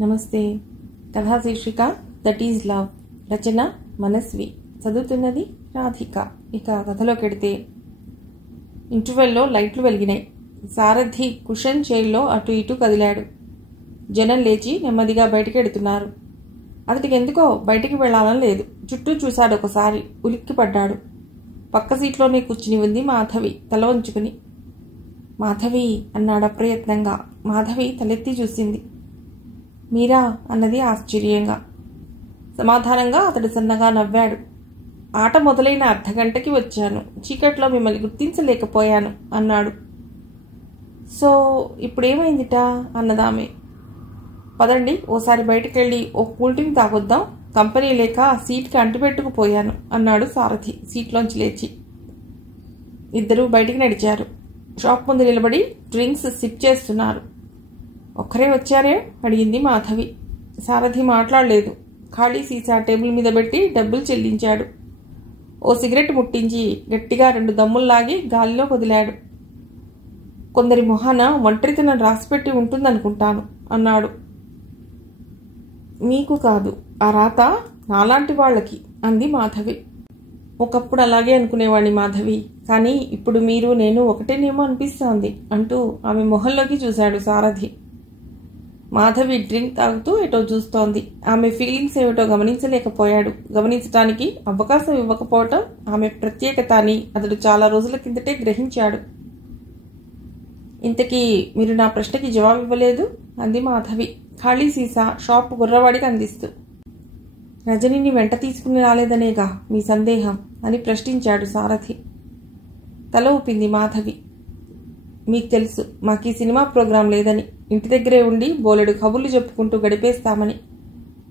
నమస్తే. కథా శీర్షిక దట్ ఈజ్ లవ్. రచన మనస్వి. చదువుతున్నది రాధిక. ఇక కథలోకెడితే, ఇంటర్వెల్లో లైట్లు వెలిగినాయి. సారథి కుషన్ చైర్లో అటు ఇటు కదిలాడు. జనం లేచి నెమ్మదిగా బయటికెడుతున్నారు. అతడికి ఎందుకో బయటికి వెళ్లాలని లేదు. చుట్టూ చూశాడు. ఒకసారి ఉలిక్కిపడ్డాడు. పక్క సీట్లోనే కూర్చుని ఉంది మాధవి, తల వంచుకుని. మాధవి అన్నాడు అప్రయత్నంగా. మాధవి తలెత్తి చూసింది. మీరా అన్నది ఆశ్చర్యంగా. సమాధానంగా అతడు సన్నగా నవ్వాడు. ఆట మొదలైన అర్ధగంటకి వచ్చాను. చీకట్లో మిమ్మల్ని గుర్తించలేకపోయాను అన్నాడు. సో ఇప్పుడేమైందిట అన్నదామె. పదండి, ఓసారి బయటకెళ్ళి ఓ కూల్ డ్రింక్ తాగొద్దాం. కంపెనీ లేక సీట్కి అంటుపెట్టుకుపోయాను అన్నాడు సారథి సీట్లోంచి లేచి. ఇద్దరూ బయటికి నడిచారు. షాప్ ముందు నిలబడి డ్రింక్స్ సిప్ చేస్తున్నారు. ఒక్కరే వచ్చారే అడిగింది మాధవి. సారథి మాట్లాడలేదు. ఖాళీ సీసా టేబుల్ మీద పెట్టి డబ్బులు చెల్లించాడు. ఓ సిగరెట్ ముట్టించి గట్టిగా 2 దమ్ముల్లాగి గాలిలో వదిలాడు. కొందరి మొహాన ఒంటరితనం రాసిపెట్టి ఉంటుందనుకుంటాను అన్నాడు. మీకు కాదు, ఆ రాత నాలాంటి వాళ్ళకి అంది మాధవి. ఒకప్పుడు అలాగే అనుకునేవాణ్ణి మాధవి, కానీ ఇప్పుడు మీరు నేను ఒకటేనేమో అనిపిస్తోంది అంటూ ఆమె మొహంలోకి చూశాడు సారథి. మాధవి డ్రింక్ తాగుతూ ఎటో చూస్తోంది. ఆమె ఫీలింగ్స్ ఏమిటో గమనించలేకపోయాడు. గమనించడానికి అవకాశం ఇవ్వకపోవటం ఆమె ప్రత్యేకత అని అతడు చాలా రోజుల కిందటే గ్రహించాడు. ఇంతకీ మీరు నా ప్రశ్నకి జవాబు ఇవ్వలేదు అంది మాధవి ఖాళీ సీసా షాప్ గుర్రవాడికి అందిస్తూ. రజనిని వెంట తీసుకుని రాలేదనేగా మీ సందేహం అని ప్రశ్నించాడు సారథి. తల ఊపింది మాధవి. మీకు తెలుసు మాకీ సినిమా ప్రోగ్రాం లేదని, ఇంటి దగ్గరే ఉండి బోలెడు కబుర్లు చెప్పుకుంటూ గడిపేస్తామని.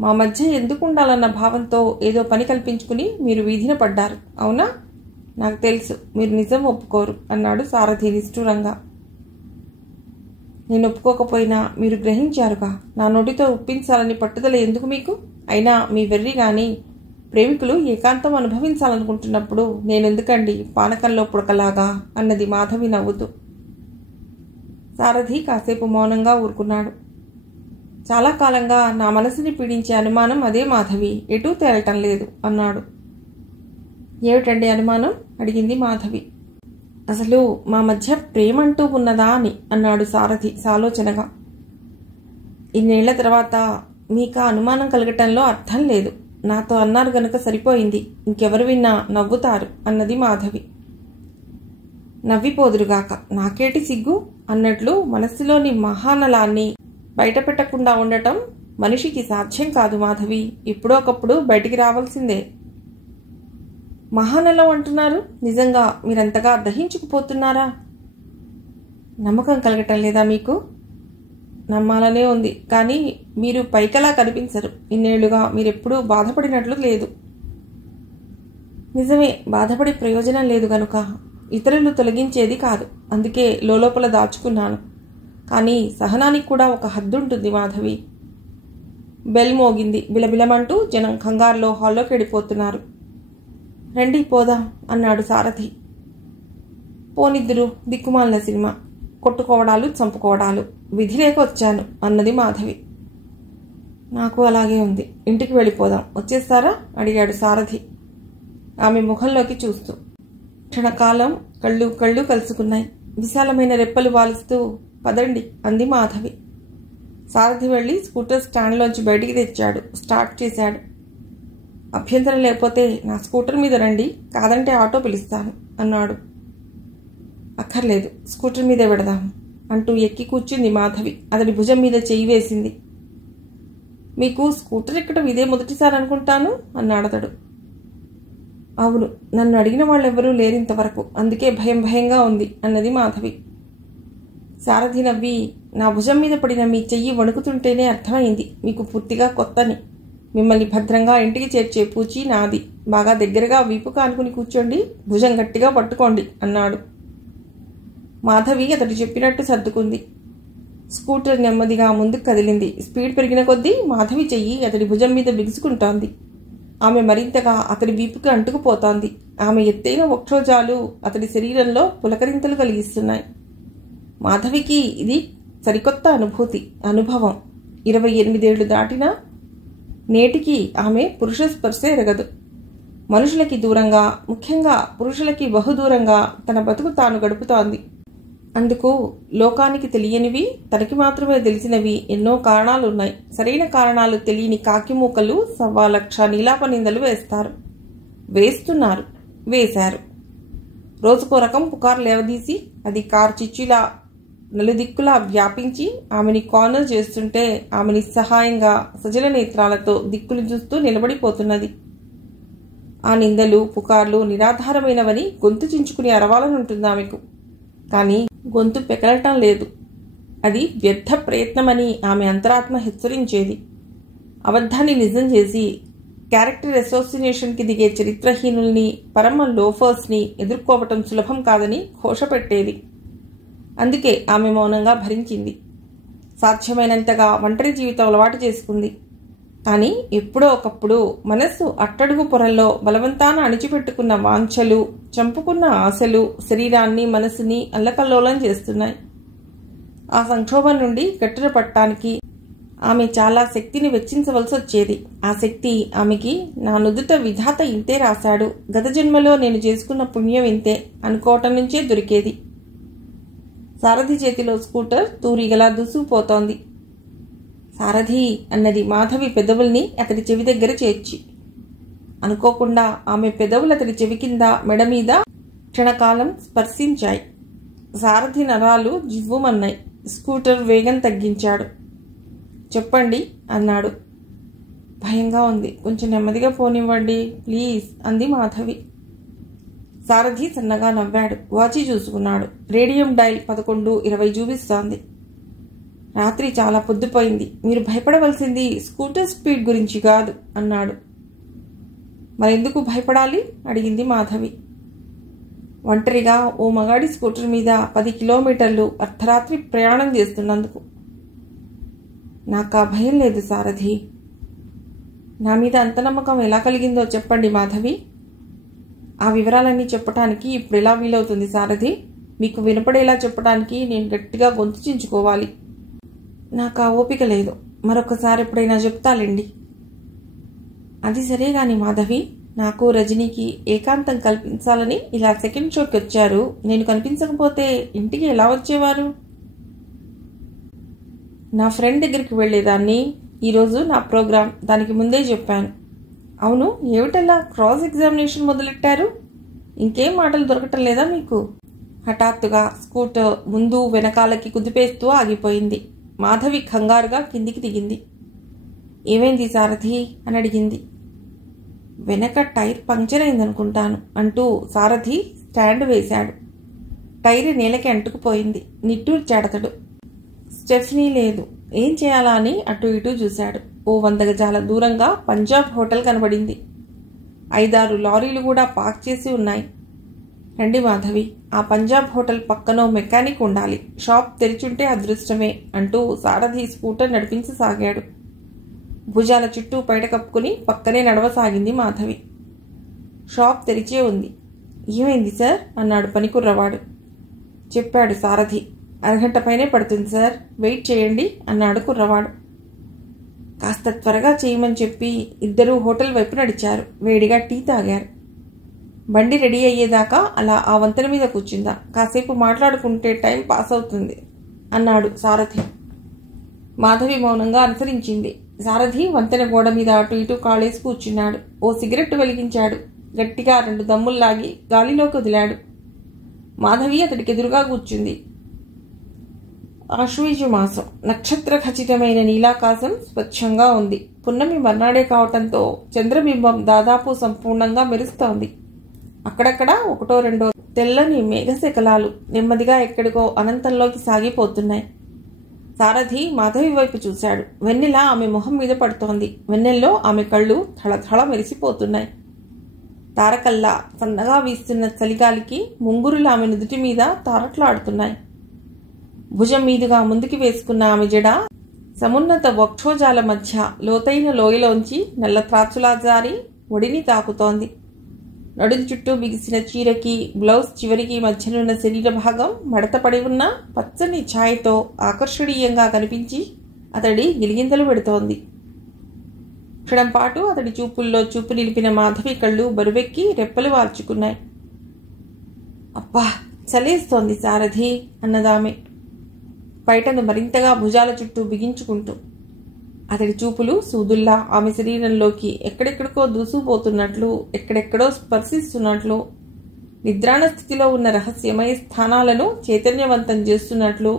మా మధ్య ఎందుకు ఉండాలన్న భావంతో ఏదో పని కల్పించుకుని మీరు వీధిన పడ్డారు, అవునా? నాకు తెలుసు మీరు నిజం ఒప్పుకోరు అన్నాడు సారథి నిష్ఠూరంగా. నేను ఒప్పుకోకపోయినా మీరు గ్రహించారుగా. నా నోటితో ఒప్పించాలని పట్టుదల ఎందుకు మీకు? అయినా మీ వెర్రి గాని ప్రేమికులు ఏకాంతం అనుభవించాలనుకుంటున్నప్పుడు నేనెందుకండి పానకంలో పుడకలాగా అన్నది మాధవి నవ్వుతూ. సారథి కాసేపు మౌనంగా ఊరుకున్నాడు. చాలా కాలంగా నా మనసుని పీడించే అనుమానం అదే మాధవి, ఎటూ తేలటం లేదు అన్నాడు. ఏమిటండి అనుమానం అడిగింది మాధవి. అసలు మా మధ్య ప్రేమంటూ ఉన్నదా అని అన్నాడు సారథి సాలోచనగా. ఇన్నేళ్ల తర్వాత మీకు అనుమానం కలగటంలో అర్థం లేదు. నాతో అన్నారు గనుక సరిపోయింది. ఇంకెవరు విన్నా నవ్వుతారు అన్నది మాధవి. నవ్విపోదురుగాక, నాకేటి సిగ్గు అన్నట్లు మనస్సులోని మహానలాన్ని బయట పెట్టకుండా ఉండటం మనిషికి సాధ్యం కాదు మాధవి. ఇప్పుడోకప్పుడు బయటికి రావాల్సిందే. మహానలం అంటున్నారు. నిజంగా మీరంతగా దహించుకుపోతున్నారా? నమ్మకం కలగటం లేదా మీకు? నమ్మాలనే ఉంది, కానీ మీరు పైకలా కనిపించరు. ఇన్నేళ్లుగా మీరెప్పుడూ బాధపడినట్లు లేదు. నిజమే, బాధపడే ప్రయోజనం లేదు గనుక ఇతరులు తొలగించేది కాదు. అందుకే లోపల దాచుకున్నాను. కానీ సహనానికి కూడా ఒక హద్దుంటుంది మాధవి. బెల్ మోగింది. బిలబిలమంటూ జనం కంగారులో హాల్లోకి వెళ్ళిపోతున్నారు. రండి పోదాం అన్నాడు సారథి. పోనిద్దరు, దిక్కుమాలిన సినిమా, కొట్టుకోవడాలు చంపుకోవడాలు, విధి లేక వచ్చాను అన్నది మాధవి. నాకు అలాగే ఉంది. ఇంటికి వెళ్ళిపోదాం, వచ్చేస్తారా అడిగాడు సారథి ఆమె ముఖంలోకి చూస్తూ. క్షణకాలం కళ్ళు కలుసుకున్నాయి. విశాలమైన రెప్పలు వాలుస్తూ పదండి అంది మాధవి. సారథి వెళ్లి స్కూటర్ స్టాండ్లోంచి బయటికి తెచ్చాడు. స్టార్ట్ చేశాడు. అభ్యంతరం లేకపోతే నా స్కూటర్ మీద రండి, కాదంటే ఆటో పిలుస్తాను అన్నాడు. అక్కర్లేదు, స్కూటర్ మీదే పెడదాం అంటూ ఎక్కి కూర్చుంది మాధవి. అతడి భుజం మీద చెయ్యి వేసింది. మీకు స్కూటర్ ఎక్కడం ఇదే మొదటిసారి అనుకుంటాను అన్నాడు అతడు. అవును, నన్ను అడిగిన వాళ్ళెవ్వరూ లేరింతవరకు, అందుకే భయంగా ఉంది అన్నది మాధవి. సారథి నవ్వి, నా భుజం మీద పడిన మీ చెయ్యి వణుకుతుంటేనే అర్థమైంది మీకు పూర్తిగా కొత్తని. మిమ్మల్ని భద్రంగా ఇంటికి చేర్చే పూచి నాది. బాగా దగ్గరగా వీపు కానుకుని కూర్చోండి, భుజం గట్టిగా పట్టుకోండి అన్నాడు. మాధవి అతడు చెప్పినట్టు సర్దుకుంది. స్కూటర్ నెమ్మదిగా ముందుకు కదిలింది. స్పీడ్ పెరిగిన కొద్దీ మాధవి చెయ్యి అతడి భుజం మీద బిగుసుకుంటోంది. ఆమె మరింతగా అతడి వీపుకి అంటుకుపోతోంది. ఆమె ఎత్తైన వక్షోజాలు అతడి శరీరంలో పులకరింతలు కలిగిస్తున్నాయి. మాధవికి ఇది సరికొత్త అనుభవం. 28 ఏళ్లు దాటినా నేటికి ఆమె పురుష స్పర్శ ఎరగదు. మనుషులకి దూరంగా, ముఖ్యంగా పురుషులకి బహుదూరంగా తన బతుకు తాను గడుపుతోంది. అందుకు లోకానికి తెలియనివి, తనకి మాత్రమే తెలిసినవి ఎన్నో కారణాలున్నాయి. సరైన కారణాలు తెలియని కాకిమూకలు 1,00,000 నీలాప నిందలు వేస్తారు, వేస్తున్నారు, వేశారు. రోజుకో రకం పుకారు లేవదీసి అది కారు చిచ్చులా నలుదిక్కులా వ్యాపించి ఆమెని కార్నర్ చేస్తుంటే ఆమె నిస్సహాయంగా సజల నేత్రాలతో దిక్కులు చూస్తూ నిలబడిపోతున్నది. ఆ నిందలు, పుకార్లు నిరాధారమైనవని గొంతు చించుకుని అరవాలనుంటుంది ఆమెకు. కానీ గొంతు పెకలటం లేదు. అది వ్యర్థ ప్రయత్నమని ఆమె అంతరాత్మ హెచ్చరించేది. అబద్ధాన్ని నిజం చేసి క్యారెక్టర్ అసోసినేషన్కి దిగే చరిత్రహీనుల్ని, పరమ లోఫర్స్ని ఎదుర్కోవటం సులభం కాదని ఘోషపెట్టేది. అందుకే ఆమె మౌనంగా భరించింది. సాధ్యమైనంతగా ఒంటరి జీవితం అలవాటు చేసుకుంది. కానీ ఎప్పుడో ఒకప్పుడు మనస్సు అట్టడుగు పొరల్లో బలవంతాన అణిచిపెట్టుకున్న వాంఛలు, చంపుకున్న ఆశలు శరీరాన్ని, మనసుని అల్లకల్లోలం చేస్తున్నాయి. ఆ సంక్షోభం నుండి గట్టున పట్టడానికి ఆమె చాలా శక్తిని వెచ్చించవలసి వచ్చేది. ఆ శక్తి ఆమెకి నా నుదుట విధాత ఇంతే రాశాడు, గత జన్మలో నేను చేసుకున్న పుణ్యం ఇంతే అనుకోవటం నుంచే దొరికేది. సారథి చేతిలో స్కూటర్ తూరిగలా దూసుకుపోతోంది. సారథి అన్నది మాధవి పెదవుల్ని అతడి చెవి దగ్గర చేర్చి. అనుకోకుండా ఆమె పెదవులు అతడి చెవి కింద, మెడ మీద క్షణకాలం స్పర్శించాయి. సారథి నరాలు జివ్వుమన్నాయి. స్కూటర్ వేగం తగ్గించాడు. చెప్పండి అన్నాడు. భయంగా ఉంది, కొంచెం నెమ్మదిగా పోనివ్వండి ప్లీజ్ అంది మాధవి. సారథి సన్నగా నవ్వాడు. వాచి చూసుకున్నాడు. రేడియం డైల్ 11:20 చూపిస్తోంది. రాత్రి చాలా పొద్దుపోయింది. మీరు భయపడవలసింది స్కూటర్ స్పీడ్ గురించి కాదు అన్నాడు. మరెందుకు భయపడాలి అడిగింది మాధవి. ఒంటరిగా ఓ మగాడి స్కూటర్ మీద 10 కిలోమీటర్లు అర్ధరాత్రి ప్రయాణం చేస్తున్నందుకు. నాకా భయం లేదు సారథి. నా మీద అంత నమ్మకం ఎలా కలిగిందో చెప్పండి మాధవి. ఆ వివరాలన్నీ చెప్పటానికి ఇప్పుడు ఎలా వీలవుతుంది సారథి? మీకు వినపడేలా చెప్పడానికి నేను గట్టిగా గొంతు చించుకోవాలి. నాకు ఆ ఓపిక లేదు. మరొకసారి ఎప్పుడైనా చెప్తాలేండి. అది సరే గాని మాధవి, నాకు రజనీకి ఏకాంతం కల్పించాలని ఇలా సెకండ్ షోకి వచ్చారు. నేను కనిపించకపోతే ఇంటికి ఎలా వచ్చేవారు? నా ఫ్రెండ్ దగ్గరికి వెళ్లేదాన్ని. ఈరోజు నా ప్రోగ్రాం, దానికి ముందే చెప్పాను. అవును, ఏమిటల్లా క్రాస్ ఎగ్జామినేషన్ మొదలెట్టారు? ఇంకేం మాటలు దొరకటం లేదా మీకు? హఠాత్తుగా స్కూటర్ ముందు వెనకాలకి కుదిపేస్తూ ఆగిపోయింది. మాధవి కంగారుగా కిందికి దిగింది. ఏమైంది సారథి అని అడిగింది. వెనక టైర్ పంక్చర్ అయిందనుకుంటాను అంటూ సారథి స్టాండ్ వేశాడు. టైర్ నేలకి అంటుకుపోయింది. నిట్టూర్చాడతడు. స్టెఫ్నీ లేదు. ఏం చేయాలా అని అటు ఇటు చూశాడు. ఓ 100 గజాల దూరంగా పంజాబ్ హోటల్ కనబడింది. 5-6 లారీలు కూడా పార్క్ చేసి ఉన్నాయి. రండి మాధవి, ఆ పంజాబ్ హోటల్ పక్కనో మెకానిక్ ఉండాలి. షాప్ తెరిచుంటే అదృష్టమే అంటూ సారథి స్కూటర్ నడిపించసాగాడు. భుజాల చుట్టూ పైట కప్పుకుని పక్కనే నడవసాగింది మాధవి. షాప్ తెరిచే ఉంది. ఏమైంది సార్ అన్నాడు పనికుర్రవాడు. చెప్పాడు సారథి. అరగంట పైనే పడుతుంది సార్, వెయిట్ చేయండి అన్నాడు కుర్రవాడు. కాస్త త్వరగా చేయమని చెప్పి ఇద్దరూ హోటల్ వైపు నడిచారు. వేడిగా టీ తాగారు. బండి రెడీ అయ్యేదాకా అలా ఆ వంతెన మీద కూర్చుందా, కాసేపు మాట్లాడుకుంటే టైం పాస్ అవుతుంది అన్నాడు సారథి. మాధవి మౌనంగా అనుసరించింది. సారథి వంతెన గోడ మీద అటు ఇటు కాళేసి కూర్చున్నాడు. ఓ సిగరెట్ వెలిగించాడు. గట్టిగా 2 దమ్ముల్లాగి గాలిలోకి వదిలాడు. మాధవి అతడికి ఎదురుగా కూర్చుంది. ఆశ్వీజు మాసం. నక్షత్ర ఖచ్చితమైన నీలాకాశం స్వచ్ఛంగా ఉంది. పున్నమి మర్నాడే కావటంతో చంద్రబింబం దాదాపు సంపూర్ణంగా మెరుస్తోంది. అక్కడక్కడ 1-2 తెల్లని మేఘశకలాలు నెమ్మదిగా ఎక్కడికో అనంతంలోకి సాగిపోతున్నాయి. సారథి మాధవి వైపు చూశాడు. వెన్నెల ఆమె మొహం మీద పడుతోంది. వెన్నెల్లో ఆమె కళ్ళు థళథళ మెరిసిపోతున్నాయి. తారకల్లా సన్నగా వీస్తున్న చలిగాలికి ముంగురులు ఆమె నుదుటి మీద తారట్లాడుతున్నాయి. భుజం మీదుగా ముందుకి వేసుకున్న ఆమె జడ సమున్నత వక్షోజాల మధ్య లోతైన లోయలోంచి నల్ల త్రాచులా జారి ఒడిని తాకుతోంది. నడుం చుట్టూ బిగిసిన చీరకి బ్లౌజ్ చివరికి మధ్యనున్న శరీర భాగం మడతపడి ఉన్న పచ్చని ఛాయతో ఆకర్షణీయంగా కనిపించి అతడి గిలిగింతలు పెడుతోంది. క్షణం పాటు అతడి చూపుల్లో చూపు నిలిపిన మాధవి కళ్ళు బరువెక్కి రెప్పలు వాల్చుకున్నాయి. అబ్బా, చలేస్తోంది సారథి అన్నదామె బయటను మరింతగా భుజాల చుట్టూ బిగించుకుంటూ. అతడి చూపులు సూదుల్లా ఆమె శరీరంలోకి ఎక్కడెక్కడికో దూసుకుపోతున్నట్లు, ఎక్కడెక్కడో స్పర్శిస్తున్నట్లు, నిద్రాణ స్థితిలో ఉన్న రహస్యమయ స్థానాలను చైతన్యవంతం చేస్తున్నట్లు,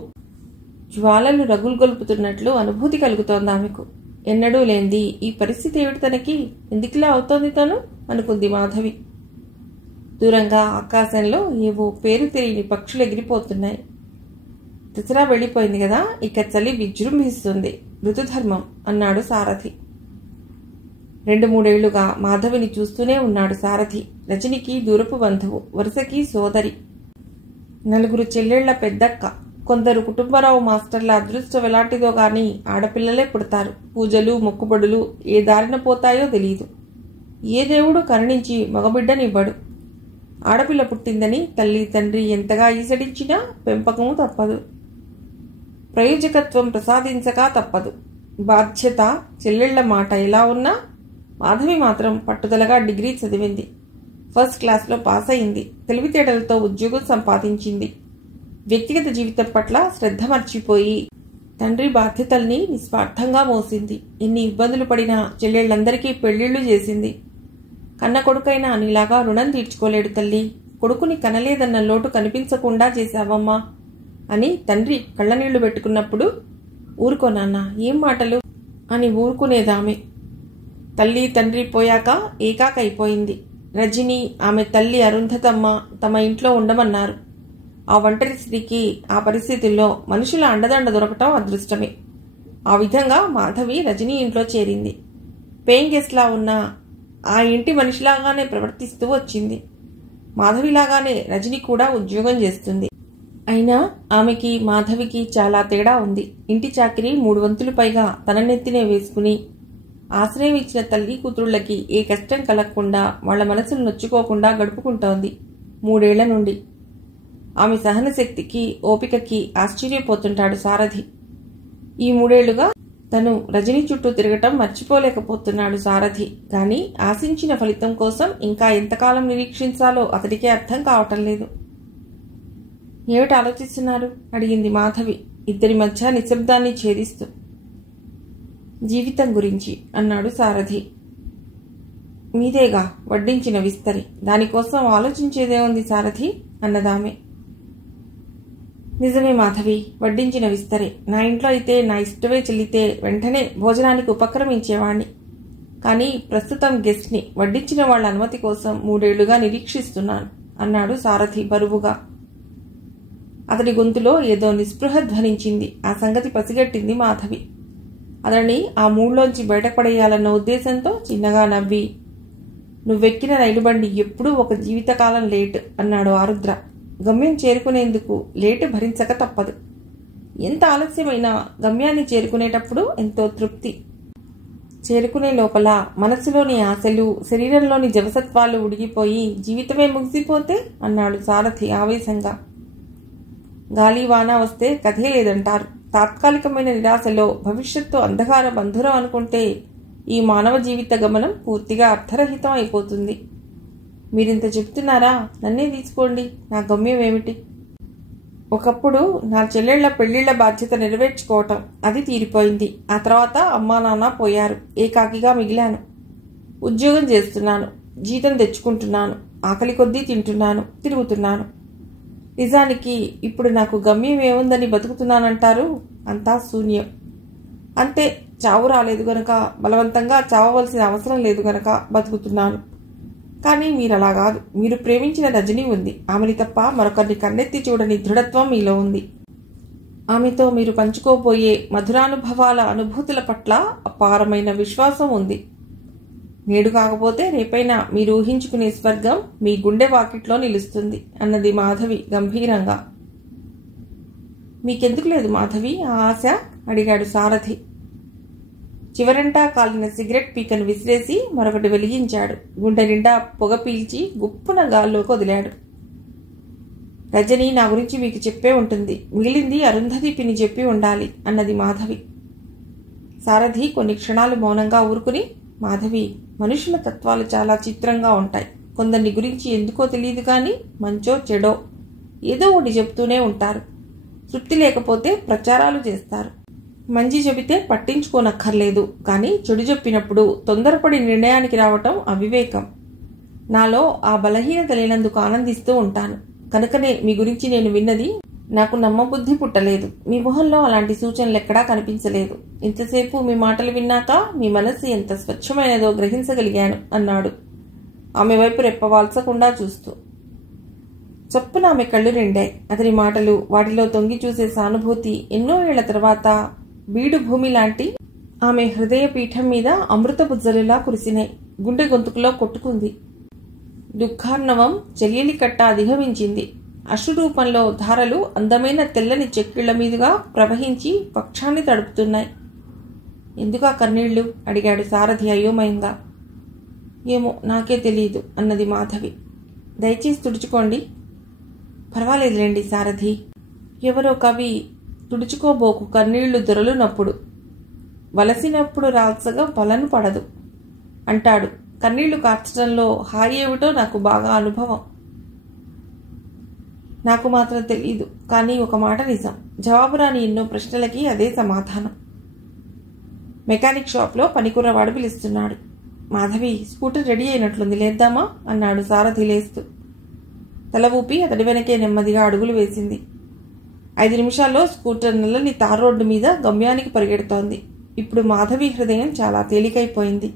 జ్వాలలు రగులుగొల్పుతున్నట్లు అనుభూతి కలుగుతోంది ఆమెకు. ఎన్నడూ లేంది ఈ పరిస్థితి ఏమిటి తనకి? ఎందుకులా అవుతోంది తను అనుకుంది మాధవి. దూరంగా ఆకాశంలో ఏవో పేరు తెలియని పక్షులు ఎగిరిపోతున్నాయి. దసరా వెళ్ళిపోయింది కదా, ఇక చలి విజృంభిస్తుంది. ఋతుధర్మం అన్నాడు సారథి. 2-3 ఏళ్లుగా మాధవిని చూస్తూనే ఉన్నాడు సారథి. రజనికి దూరపు బంధువు, వరుసకి సోదరి, 4 చెల్లెళ్ల పెద్దక్క. కొందరు కుటుంబరావు మాస్టర్ల అదృష్టం ఎలాంటిదో గాని ఆడపిల్లలే పుడతారు. పూజలు మొక్కుబడులు ఏ దారిన పోతాయో తెలియదు. ఏ దేవుడు కరుణించి మగబిడ్డనివ్వడు. ఆడపిల్ల పుట్టిందని తల్లి తండ్రి ఎంతగా ఈసడించినా పెంపకము తప్పదు. ప్రయోజకత్వం ప్రసాదించక తప్పదు. బాధ్యత, చెల్లెళ్ల మాట ఎలా ఉన్నా మాధవి మాత్రం పట్టుదలగా డిగ్రీ చదివింది. ఫస్ట్ క్లాస్లో పాస్ అయింది. తెలివితేటలతో ఉద్యోగం సంపాదించింది. వ్యక్తిగత జీవితం పట్ల శ్రద్ధ మర్చిపోయి తండ్రి బాధ్యతల్ని నిస్వార్థంగా మోసింది. ఎన్ని ఇబ్బందులు పడినా చెల్లెళ్లందరికీ పెళ్లిళ్లు చేసింది. కన్న కొడుకైనా నీలాగా రుణం తీర్చుకోలేడు తల్లి. కొడుకుని కనలేదన్న లోటు కనిపించకుండా చేశావమ్మా అని తండ్రి కళ్ళనీళ్లు పెట్టుకున్నప్పుడు ఊరుకో నాన్న, ఏం మాటలు అని ఊరుకునేదామె. తల్లి తండ్రి పోయాక ఏకాకైపోయింది. రజని, ఆమె తల్లి అరుంధతమ్మ తమ ఇంట్లో ఉండమన్నారు. ఆ ఒంటరి స్త్రీకి ఆ పరిస్థితుల్లో మనుషుల అండదండ దొరకటం అదృష్టమే. ఆ విధంగా మాధవి రజని ఇంట్లో చేరింది. పేయింగ్ గెస్ట్లా ఉన్న ఆ ఇంటి మనిషిలాగానే ప్రవర్తిస్తూ వచ్చింది. మాధవిలాగానే రజని కూడా ఉద్యోగం చేస్తుంది. అయినా ఆమెకి మాధవికి చాలా తేడా ఉంది. ఇంటి చాకిరి 3 వంతులు పైగా తన నెత్తినే వేసుకుని ఆశ్రయం ఇచ్చిన తల్లి కూతుళ్లకి ఏ కష్టం కలగకుండా, వాళ్ల మనసులు నొచ్చుకోకుండా గడుపుకుంటోంది 3 ఏళ్ల నుండి. ఆమె సహనశక్తికి, ఓపికకి ఆశ్చర్యపోతుంటాడు సారథి. ఈ 3 ఏళ్లుగా తను రజని చుట్టూ తిరగటం మర్చిపోలేకపోతున్నాడు సారథి. కానీ ఆశించిన ఫలితం కోసం ఇంకా ఎంతకాలం నిరీక్షించాలో అతడికే అర్థం కావటం లేదు. ఏమిటి ఆలోచిస్తున్నారు అడిగింది మాధవి ఇద్దరి మధ్య నిశ్శబ్దాన్ని ఛేదిస్తూ. జీవితం గురించి అన్నాడు సారథి. మీదేగా వడ్డించిన విస్తరి, దానికోసం ఆలోచించేదే ఉంది సారథి అన్నదామె. నిజమే మాధవి, వడ్డించిన విస్తరే. నా ఇంట్లో అయితే నా ఇష్టమే చెల్లితే వెంటనే భోజనానికి ఉపక్రమించేవాణ్ణి. కానీ ప్రస్తుతం గెస్ట్ని వడ్డించిన వాళ్ల అనుమతి కోసం 3 ఏళ్లుగా నిరీక్షిస్తున్నాను అన్నాడు సారథి బరువుగా. అతడి గొంతులో ఏదో నిస్పృహ ధ్వనించింది. ఆ సంగతి పసిగట్టింది మాధవి. అతడిని ఆ మూడ్లోంచి బయటపడేయాలన్న ఉద్దేశంతో చిన్నగా నవ్వి, నువ్వెక్కిన రైలు బండి ఎప్పుడూ ఒక జీవితకాలం లేట్ అన్నాడు ఆరుద్ర. గమ్యం చేరుకునేందుకు లేటు భరించక తప్పదు. ఎంత ఆలస్యమైనా గమ్యాన్ని చేరుకునేటప్పుడు ఎంతో తృప్తి. చేరుకునే లోపల మనసులోని ఆశలు, శరీరంలోని జవసత్వాలు ఉడిగిపోయి జీవితమే ముగిసిపోతే అన్నాడు సారథి ఆవేశంగా. గాలి వాన వస్తే కథే లేదంటారు. తాత్కాలికమైన నిరాశలో భవిష్యత్తు అంధకార బంధురం అనుకుంటే ఈ మానవ జీవిత గమనం పూర్తిగా అర్థరహితం అయిపోతుంది. మీరింత చెప్తున్నారా? నన్నే తీసుకోండి. నా గమ్యం ఏమిటి? ఒకప్పుడు నా చెల్లెళ్ల పెళ్లిళ్ల బాధ్యత నెరవేర్చుకోవటం, అది తీరిపోయింది. ఆ తర్వాత అమ్మా నాన్న పోయారు. ఏకాకిగా మిగిలాను. ఉద్యోగం చేస్తున్నాను, జీతం తెచ్చుకుంటున్నాను, ఆకలి కొద్దీ తింటున్నాను, తిరుగుతున్నాను. నిజానికి ఇప్పుడు నాకు గమ్యం ఏముందని బతుకుతున్నానంటారు? అంతా శూన్యం. అంతే, చావు రాలేదు గనక, బలవంతంగా చావవలసిన అవసరం లేదు గనక బతుకుతున్నాను. కానీ మీరలా కాదు. మీరు ప్రేమించిన రజని ఉంది. ఆమెని తప్ప మరొకరిని కన్నెత్తి చూడని దృఢత్వం మీలో ఉంది. ఆమెతో మీరు పంచుకోబోయే మధురానుభవాల, అనుభూతుల పట్ల అపారమైన విశ్వాసం ఉంది. నేడు కాకపోతే రేపైనా మీరు ఊహించుకునే స్వర్గం మీ గుండె వాకిట్లో నిలుస్తుంది అన్నది మాధవి గంభీరంగా. మీకెందుకు లేదు మాధవి ఆ ఆశ అడిగాడు సారథి. చివరంటా కాలిన సిగరెట్ పీకను విసిరేసి మరొకటి వెలిగించాడు. గుండె నిండా పొగ పీల్చి గుప్పున గాల్లోకి వదిలాడు. రజని నా గురించి మీకు చెప్పే ఉంటుంది. మిగిలింది అరుంధతి పిని చెప్పి ఉండాలి అన్నది మాధవి. సారథి కొన్ని క్షణాలు మౌనంగా ఊరుకుని, మాధవి, మనుషుల తత్వాలు చాలా చిత్రంగా ఉంటాయి. కొందరిని గురించి ఎందుకో తెలియదు కానీ మంచో చెడో ఏదో ఒకటి చెప్తూనే ఉంటారు. తృప్తి లేకపోతే ప్రచారాలు చేస్తారు. మంచి చెబితే పట్టించుకోనక్కర్లేదు, కానీ చెడు చెప్పినప్పుడు తొందరపడి నిర్ణయానికి రావటం అవివేకం. నాలో ఆ బలహీనత లేనందుకు ఆనందిస్తూ ఉంటాను. కనుకనే మీ గురించి నేను విన్నది నాకు నమ్మబుద్ధి పుట్టలేదు. మీ మొహంలో అలాంటి సూచనలు ఎక్కడా కనిపించలేదు. ఇంతసేపు మీ మాటలు విన్నాక మీ మనస్సు ఎంత స్వచ్ఛమైనదో గ్రహించగలిగాను అన్నాడు, ఆమె వైపు రెప్పవాల్చకుండా చూస్తూ. చప్పున ఆమె కళ్ళు నిండాయి. అతని మాటలు, వాటిలో తొంగి చూసే సానుభూతి ఎన్నో ఏళ్ల తర్వాత బీడు భూమి లాంటి ఆమె హృదయ పీఠం మీద అమృత బుజ్జలులా కురిసినాయి. గుండె గొంతుకులో కొట్టుకుంది. దుఃఖార్ణవం చెల్లెలి కట్ట అధిగమించింది. అశ్రురూపంలో ధారలు అందమైన తెల్లని చెక్కిళ్ల మీదుగా ప్రవహించి పక్షాన్ని తడుపుతున్నాయి. ఎందుకా కన్నీళ్లు? అడిగాడు సారథి అయోమయంగా. ఏమో, నాకే తెలియదు అన్నది మాధవి. దయచేసి తుడుచుకోండి. పర్వాలేదులేండి సారథి. ఎవరో కవి, తుడుచుకోబోకు కన్నీళ్లు దొరలునప్పుడు, వలసినప్పుడు రాల్సగా వలను పడదు అంటాడు. కన్నీళ్లు కార్చడంలో హాయి ఏమిటో నాకు బాగా అనుభవం. నాకు మాత్రం తెలీదు, కానీ ఒక మాట నిజం. జవాబు రాని ఎన్నో ప్రశ్నలకి అదే సమాధానం. మెకానిక్ షాప్లో పనికుర్రవాడు పిలుస్తున్నాడు. మాధవి, స్కూటర్ రెడీ అయినట్లుంది, లేద్దామా అన్నాడు సారథి లేస్తూ. తల ఊపి అతడి వెనకే నెమ్మదిగా అడుగులు వేసింది. 5 నిమిషాల్లో స్కూటర్ నల్లని తార్ రోడ్డు మీద గమ్యానికి పరిగెడుతోంది. ఇప్పుడు మాధవి హృదయం చాలా తేలికైపోయింది.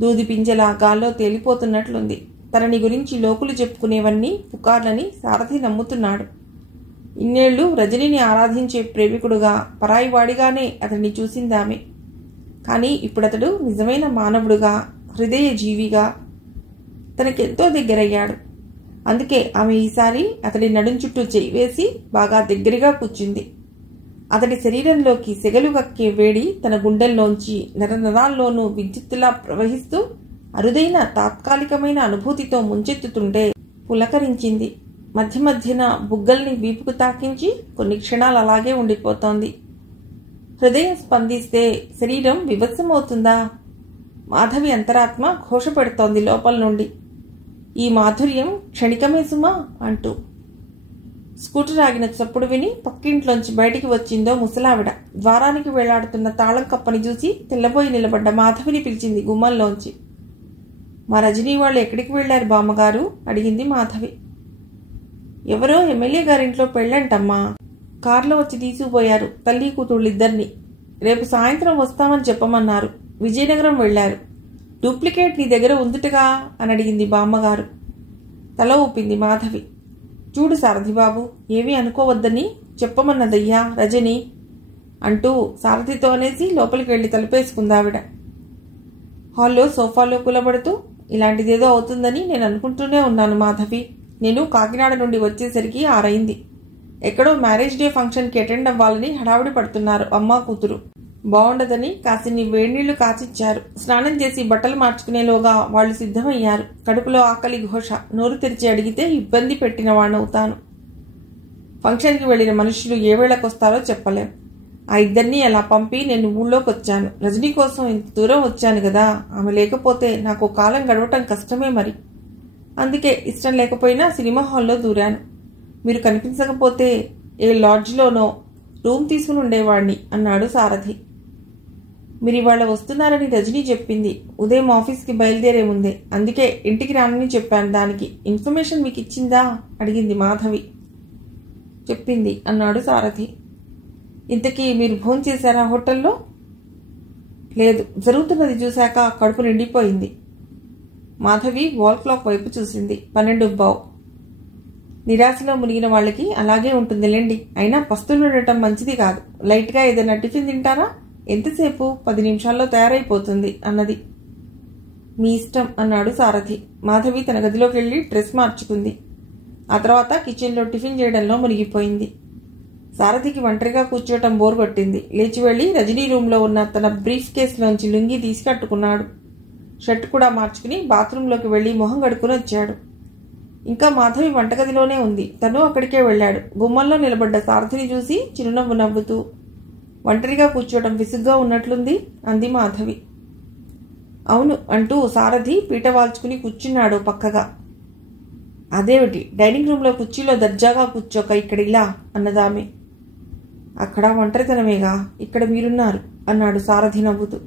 దూది పింజల గాల్లో తేలిపోతున్నట్లుంది. తనని గురించి లోకులు చెప్పుకునేవన్నీ పుకార్లని సారథి నమ్ముతున్నాడు. ఇన్నేళ్లు రజనిని ఆరాధించే ప్రేమికుడుగా, పరాయివాడిగానే అతన్ని చూసిందామె. కానీ ఇప్పుడతడు నిజమైన మానవుడుగా, హృదయ జీవిగా తనకెంతో దగ్గరయ్యాడు. అందుకే ఆమె ఈసారి అతడి నడుం చుట్టూ చేయి వేసి బాగా దగ్గరగా కూర్చుంది. అతడి శరీరంలోకి సెగలు కక్కే వేడి తన గుండెల్లోంచి నరనరాల్లోనూ విద్యుత్తులా ప్రవహిస్తూ అరుదైన తాత్కాలికమైన అనుభూతితో ముంచెత్తుతుంటే పులకరించింది. మధ్య మధ్యన బుగ్గల్ని వీపుకు తాకించి కొన్ని క్షణాలు అలాగే ఉండిపోతోంది. హృదయం స్పందిస్తే శరీరం వివత్సమవుతుందా? మాధవి అంతరాత్మ ఘోష పెడుతోంది లోపల నుండి. ఈ మాధుర్యం క్షణికమే సుమా అంటూ. స్కూటర్ ఆగిన చప్పుడు విని పక్కింట్లోంచి బయటికి వచ్చిందో ముసలావిడ. ద్వారానికి వేలాడుతున్న తాళం కప్పని చూసి తెల్లబోయి నిలబడ్డ మాధవిని పిలిచింది గుమ్మంలోంచి. మా రజనీ వాళ్ళు ఎక్కడికి వెళ్లారు బామ్మగారు అడిగింది మాధవి. ఎవరో ఎమ్మెల్యే గారింట్లో పెళ్ళంటమ్మా. కారులో వచ్చి తీసుకుపోయారు తల్లి కూతుళ్ళిద్దరిని. రేపు సాయంత్రం వస్తామని చెప్పమన్నారు. విజయనగరం వెళ్లారు. డూప్లికేట్ నీ దగ్గర ఉందిటగా అని అడిగింది బామ్మగారు. తల ఊపింది మాధవి. చూడు సారథిబాబు, ఏమీ అనుకోవద్దని చెప్పమన్నదయ్యా రజని అంటూ సారథితో అనేసి లోపలికి వెళ్లి తలుపేసుకుందావిడ. హాల్లో సోఫాలో కూలబడుతూ, ఇలాంటిదేదో అవుతుందని నేను అనుకుంటూనే ఉన్నాను మాధవి. నేను కాకినాడ నుండి వచ్చేసరికి 6 అయింది. ఎక్కడో మ్యారేజ్ డే ఫంక్షన్కి అటెండ్ అవ్వాలని హడావుడి పడుతున్నారు అమ్మా కూతురు. బాగుండదని కాసిన్ని వేడినీళ్లు కాచిచ్చారు. స్నానం చేసి బట్టలు మార్చుకునేలోగా వాళ్లు సిద్ధమయ్యారు. కడుపులో ఆకలి ఘోష. నోరు తెరిచి అడిగితే ఇబ్బంది పెట్టిన వాణ్ణవుతాను. ఫంక్షన్కి వెళ్లిన మనుషులు ఏ వేళకొస్తారో చెప్పలేం. ఆ ఇద్దరినీ అలా పంపి నేను ఊళ్ళోకి వచ్చాను. రజనీ కోసం ఇంత దూరం వచ్చాను కదా, ఆమె లేకపోతే నాకు కాలం గడవటం కష్టమే మరి. అందుకే ఇష్టం లేకపోయినా సినిమా హాల్లో దూరాను. మీరు కనిపించకపోతే ఏ లాడ్జ్లోనో రూమ్ తీసుకుని ఉండేవాణ్ణి అన్నాడు సారథి. మీరు ఇవాళ వస్తున్నారని రజనీ చెప్పింది. ఉదయం ఆఫీస్కి బయలుదేరే ముందే. అందుకే ఇంటికి రానని చెప్పాను. దానికి ఇన్ఫర్మేషన్ మీకు ఇచ్చిందా అడిగింది మాధవి. చెప్పింది అన్నాడు సారథి. ఇంతకీ మీరు భోంచేశారా హోటల్లో? లేదు, జరుగుతున్నది చూశాక కడుపు నిండిపోయింది. మాధవి వాల్ క్లాక్ వైపు చూసింది. 12:15. నిరాశలో మునిగిన వాళ్ళకి అలాగే ఉంటుందిలేండి. అయినా పస్తులుండటం మంచిది కాదు. లైట్గా ఏదైనా టిఫిన్ తింటారా? ఎంతసేపు? 10 నిమిషాల్లో తయారైపోతుంది అన్నది. మీ ఇష్టం అన్నాడు సారథి. మాధవి తన గదిలోకి వెళ్లి డ్రెస్ మార్చుకుంది. ఆ తర్వాత కిచెన్లో టిఫిన్ చేయడంలో మునిగిపోయింది. సారథికి ఒంటరిగా కూర్చోవటం బోర్ కొట్టింది. లేచి వెళ్లి రజనీ రూమ్లో ఉన్న తన బ్రీఫ్ కేసులోంచి లుంగి తీసి కట్టుకున్నాడు. షర్ట్ కూడా మార్చుకుని బాత్రూంలోకి వెళ్లి మొహం కడుక్కుని వచ్చాడు. ఇంకా మాధవి వంటగదిలోనే ఉంది. తను అక్కడికే వెళ్లాడు. గుమ్మంలో నిలబడ్డ సారథిని చూసి చిరునవ్వు నవ్వుతూ, ఒంటరిగా కూర్చోవడం విసుగ్గా ఉన్నట్లుంది అంది మాధవి. అవును అంటూ సారథి పీట వాల్చుకుని కూర్చున్నాడు పక్కగా. అదేమిటి డైనింగ్ రూమ్లో కుర్చీలో దర్జాగా కూర్చోక ఇక్కడ ఇలా అన్నదామె. అక్కడ ఒంటరితనమేగా, ఇక్కడ మీరున్నారు అన్నాడు సారథి నవ్వుతూ.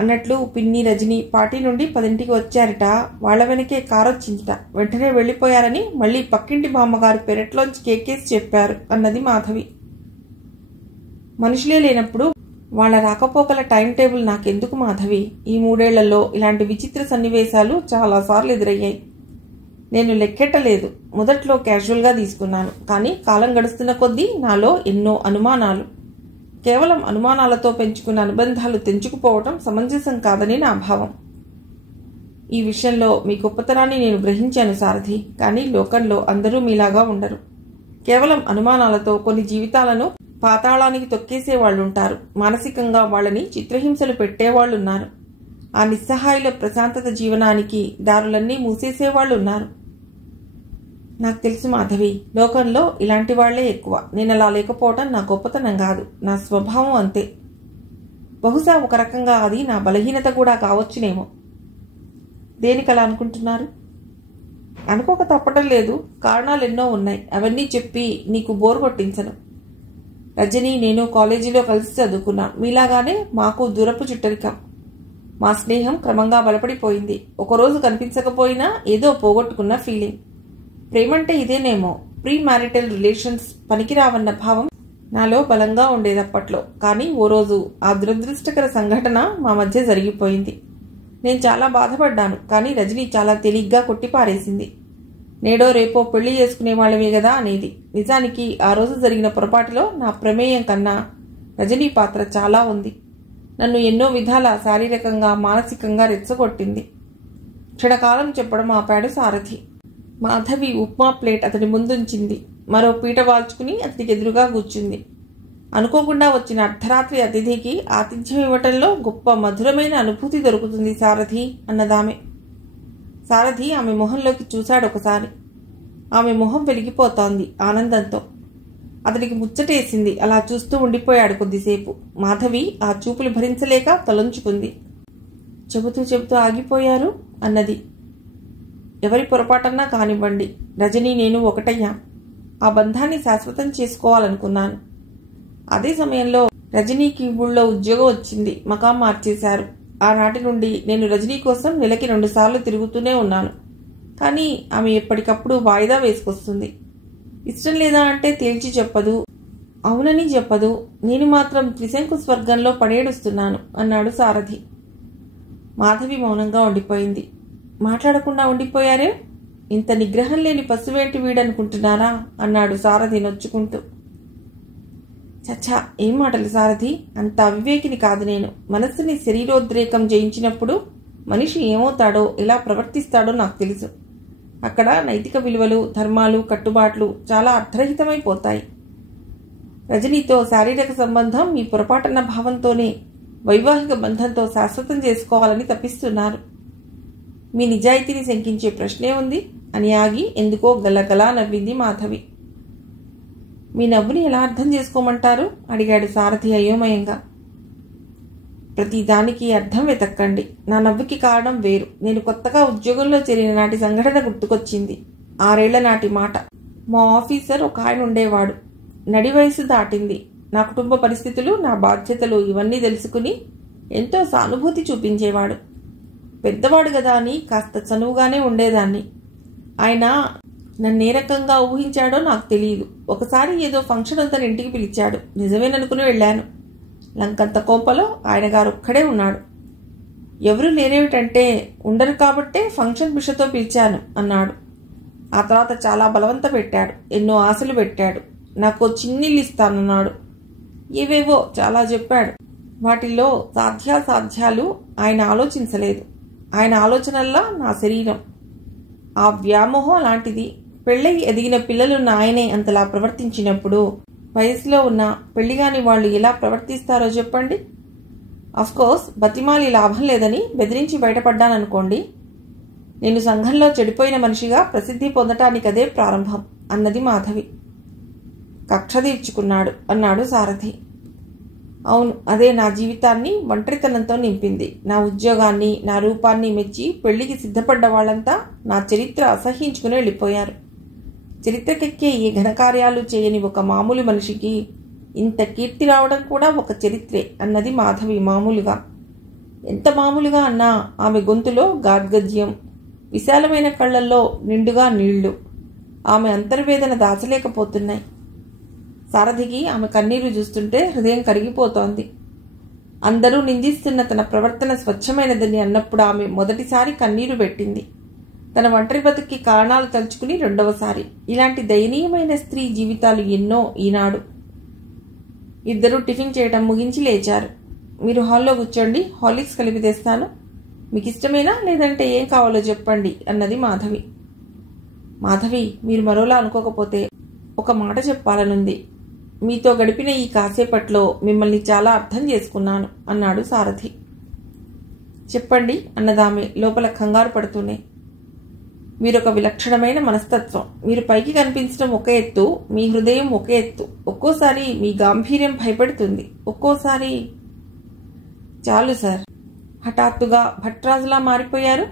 అన్నట్లు పిన్ని రజని పార్టీ నుండి 10ంటికి వచ్చారట. వాళ్ల వెనకే కారొచ్చిందిట. వెంటనే వెళ్లిపోయారని మళ్లీ పక్కింటి బామ్మగారు పెరట్లోంచి కేకేసి చెప్పారు అన్నది మాధవి. మనుషులే లేనప్పుడు వాళ్ల రాకపోకల టైం టేబుల్ నాకెందుకు మాధవి? ఈ 3 ఏళ్లలో ఇలాంటి విచిత్ర సన్నివేశాలు చాలాసార్లు ఎదురయ్యాయి. నేను లెక్కెట్టలేదు. మొదట్లో క్యాజువల్గా తీసుకున్నాను. కానీ కాలం గడుస్తున్న కొద్దీ నాలో ఎన్నో అనుమానాలు. కేవలం అనుమానాలతో పెంచుకున్న అనుబంధాలు తెంచుకుపోవటం సమంజసం కాదని నా భావం. ఈ విషయంలో మీ గొప్పతనాన్ని నేను గ్రహించాను సారథి. కానీ లోకంలో అందరూ మీలాగా ఉండరు. కేవలం అనుమానాలతో కొన్ని జీవితాలను పాతాళానికి తొక్కేసేవాళ్లుంటారు. మానసికంగా వాళ్ళని చిత్రహింసలు పెట్టేవాళ్లున్నారు. ఆ నిస్సహాయుల ప్రశాంతత జీవనానికి దారులన్నీ మూసేసేవాళ్లున్నారు. నాకు తెలుసు మాధవి, లోకంలో ఇలాంటి వాళ్లే ఎక్కువ. నేను అలా లేకపోవటం నా గొప్పతనం కాదు, నా స్వభావం అంతే. బహుశా ఒక రకంగా అది నా బలహీనత కూడా కావచ్చునేమో. దేనికలా అనుకుంటున్నారు? అనుకోక తప్పటం లేదు. కారణాలెన్నో ఉన్నాయి. అవన్నీ చెప్పి నీకు బోర్ కొట్టించను. రజని నేను కాలేజీలో కలిసి చదువుకున్నాం. మీలాగానే మాకు దూరపు చుట్టరికం. మా స్నేహం క్రమంగా బలపడిపోయింది. ఒకరోజు కనిపించకపోయినా ఏదో పోగొట్టుకున్న ఫీలింగ్. ప్రేమంటే ఇదేనేమో. ప్రీ మ్యారిటల్ రిలేషన్స్ పనికిరావన్న భావం నాలో బలంగా ఉండేదప్పట్లో. కానీ ఓ రోజు ఆ దురదృష్టకర సంఘటన మా మధ్య జరిగిపోయింది. నేను చాలా బాధపడ్డాను. కానీ రజని చాలా తేలిగ్గా కొట్టిపారేసింది. నేడో రేపో పెళ్లి చేసుకునే వాళ్ళమే కదా అనేది. నిజానికి ఆ రోజు జరిగిన పొరపాటులో నా ప్రమేయం కన్నా రజనీ పాత్ర చాలా ఉంది. నన్ను ఎన్నో విధాల శారీరకంగా మానసికంగా రెచ్చగొట్టింది. క్షణకాలం చెప్పడం ఆపాడు సారథి. మాధవి ఉప్మా ప్లేట్ అతని ముందుంచింది. మరో పీట వాల్చుకుని అతనికి ఎదురుగా కూర్చుంది. అనుకోకుండా వచ్చిన అర్ధరాత్రి అతిథికి ఆతిథ్యం ఇవ్వటంలో గొప్ప మధురమైన అనుభూతి దొరుకుతుంది సారథి అన్నదామె. సారథి ఆమె మొహంలోకి చూశాడు ఒకసారి. ఆమె మొహం వెలిగిపోతోంది ఆనందంతో. అతనికి ముచ్చటేసింది. అలా చూస్తూ ఉండిపోయాడు కొద్దిసేపు. మాధవి ఆ చూపులు భరించలేక తలొంచుకుంది. చెబుతూ ఆగిపోయారు అన్నది. ఎవరి పొరపాటన్నా కానివ్వండి, రజనీ నేను ఒకటయ్యాం. ఆ బంధాన్ని శాశ్వతం చేసుకోవాలనుకున్నాను. అదే సమయంలో రజనీకి ఊళ్ళో ఉద్యోగం వచ్చింది. మకాం మార్చేశారు. ఆనాటి నుండి నేను రజనీ కోసం నెలకి 2 సార్లు తిరుగుతూనే ఉన్నాను. కానీ ఆమె ఎప్పటికప్పుడు వాయిదా వేసుకొస్తుంది. ఇష్టం లేదా అంటే తేల్చి చెప్పదు, అవునని చెప్పదు. నేను మాత్రం త్రిశంకు స్వర్గంలో పడేడుస్తున్నాను అన్నాడు సారథి. మాధవి మౌనంగా ఉండిపోయింది. మాట్లాడకుండా ఉండిపోయారే? ఇంత నిగ్రహం లేని పశువేంటి వీడనుకుంటున్నారా అన్నాడు సారథి నొచ్చుకుంటూ. చచ్చా, ఏం మాటలు సారథి, అంత అవివేకిని కాదు నేను. మనస్సుని శరీరోద్రేకం జయించినప్పుడు మనిషి ఏమవుతాడో, ఎలా ప్రవర్తిస్తాడో నాకు తెలుసు. అక్కడ నైతిక విలువలు, ధర్మాలు, కట్టుబాట్లు చాలా అర్థరహితమైపోతాయి. రజనీతో శారీరక సంబంధం మీ పొరపాటన్న భావంతోనే వైవాహిక బంధంతో శాశ్వతం చేసుకోవాలని తప్పిస్తున్నారు. మీ నిజాయితీని శంకించే ప్రశ్నే ఉంది అని ఆగి ఎందుకో గలగలా నవ్వింది మాధవి. మీ నవ్వుని ఎలా అర్థం చేసుకోమంటారు అడిగాడు సారథి అయోమయంగా. ప్రతిదానికి అర్థం వెతక్కండి. నా నవ్వుకి కారణం వేరు. నేను కొత్తగా ఉద్యోగంలో చేరిన నాటి సంఘటన గుర్తుకొచ్చింది. 6 ఏళ్ల నాటి మాట. మా ఆఫీసర్ ఒక ఆయన ఉండేవాడు. నడి వయసు దాటింది. నా కుటుంబ పరిస్థితులు, నా బాధ్యతలు ఇవన్నీ తెలుసుకుని ఎంతో సానుభూతి చూపించేవాడు. పెద్దవాడు కదా అని కాస్త చనువుగానే ఉండేదాన్ని. ఆయన నన్నే రకంగా ఊహించాడో నాకు తెలియదు. ఒకసారి ఏదో ఫంక్షన్ తన ఇంటికి పిలిచాడు. నిజమేననుకుని వెళ్ళాను. లంకంత కోపలో ఆయన గారు ఒక్కడే ఉన్నాడు. ఎవరూ లేరేమిటంటే ఉండరు కాబట్టే ఫంక్షన్ బిషతో పిలిచాను అన్నాడు. ఆ తర్వాత చాలా బలవంత పెట్టాడు. ఎన్నో ఆశలు పెట్టాడు. నాకు చిన్నిల్లు ఇస్తానన్నాడు. ఏవేవో చాలా చెప్పాడు. వాటిల్లో సాధ్యాసాధ్యాలు ఆయన ఆలోచించలేదు. ఆయన ఆలోచనల్లా నా శరీరం. ఆ వ్యామోహం అలాంటిది. పెళ్ళై ఎదిగిన పిల్లలున్న ఆయనే అంతలా ప్రవర్తించినప్పుడు వయసులో ఉన్న పెళ్లిగాని వాళ్ళు ఎలా ప్రవర్తిస్తారో చెప్పండి. అఫ్కోర్స్ బతిమాలి లాభం లేదని బెదిరించి బయటపడ్డాననుకోండి. నేను సంఘంలో చెడిపోయిన మనిషిగా ప్రసిద్ధి పొందటానికదే ప్రారంభం అన్నది మాధవి. కక్ష తీర్చుకున్నాడు అన్నాడు సారథి. అవును, అదే నా జీవితాన్ని ఒంటరితనంతో నింపింది. నా ఉద్యోగాన్ని, నా రూపాన్ని మెచ్చి పెళ్లికి సిద్ధపడ్డ వాళ్ళంతా నా చరిత్ర అసహ్యించుకుని వెళ్ళిపోయారు. చరిత్రకెక్కే ఈ ఘనకార్యాలు చేయని ఒక మామూలు మనిషికి ఇంత కీర్తి రావడం కూడా ఒక చరిత్రే అన్నది మాధవి మామూలుగా. ఎంత మామూలుగా అన్నా ఆమె గొంతులో గాద్గద్యం, విశాలమైన కళ్ళల్లో నిండుగా నీళ్లు. ఆమె అంతర్వేదన దాచలేకపోతున్నాయి. సారథికి ఆమె కన్నీరు చూస్తుంటే హృదయం కరిగిపోతోంది. అందరూ నిందిస్తున్న తన ప్రవర్తన స్వచ్ఛమైనదని అన్నప్పుడు ఆమె మొదటిసారి కన్నీరు పెట్టింది. తన ఒంటరి బతుక్కి కారణాలు తలుచుకుని రెండవసారి. ఇలాంటి దయనీయమైన స్త్రీ జీవితాలు ఎన్నో ఈనాడు. ఇద్దరూ టిఫిన్ చేయటం ముగించి లేచారు. మీరు హాల్లో కూర్చోండి, హార్లిక్స్ కలిపి తెస్తాను. మీకు ఇష్టమేనా, లేదంటే ఏం కావాలో చెప్పండి అన్నది మాధవి. మాధవి, మీరు మరోలా అనుకోకపోతే ఒక మాట చెప్పాలనుంది. మీతో గడిపిన ఈ కాసేపట్లో మిమ్మల్ని చాలా అర్థం చేసుకున్నాను అన్నాడు సారథి. చెప్పండి అన్నదామె లోపల కంగారు పడుతూనే. మీరొక విలక్షణమైన మనస్తత్వం. మీరు పైకి కనిపించడం ఒక ఎత్తు, మీ హృదయం ఒక ఎత్తు. ఒక్కోసారి మీ గాంభీర్యం భయపెడుతుంది, ఒక్కోసారి... చాలు సార్. హఠాత్తుగా భట్రాజులా మారిపోయారు.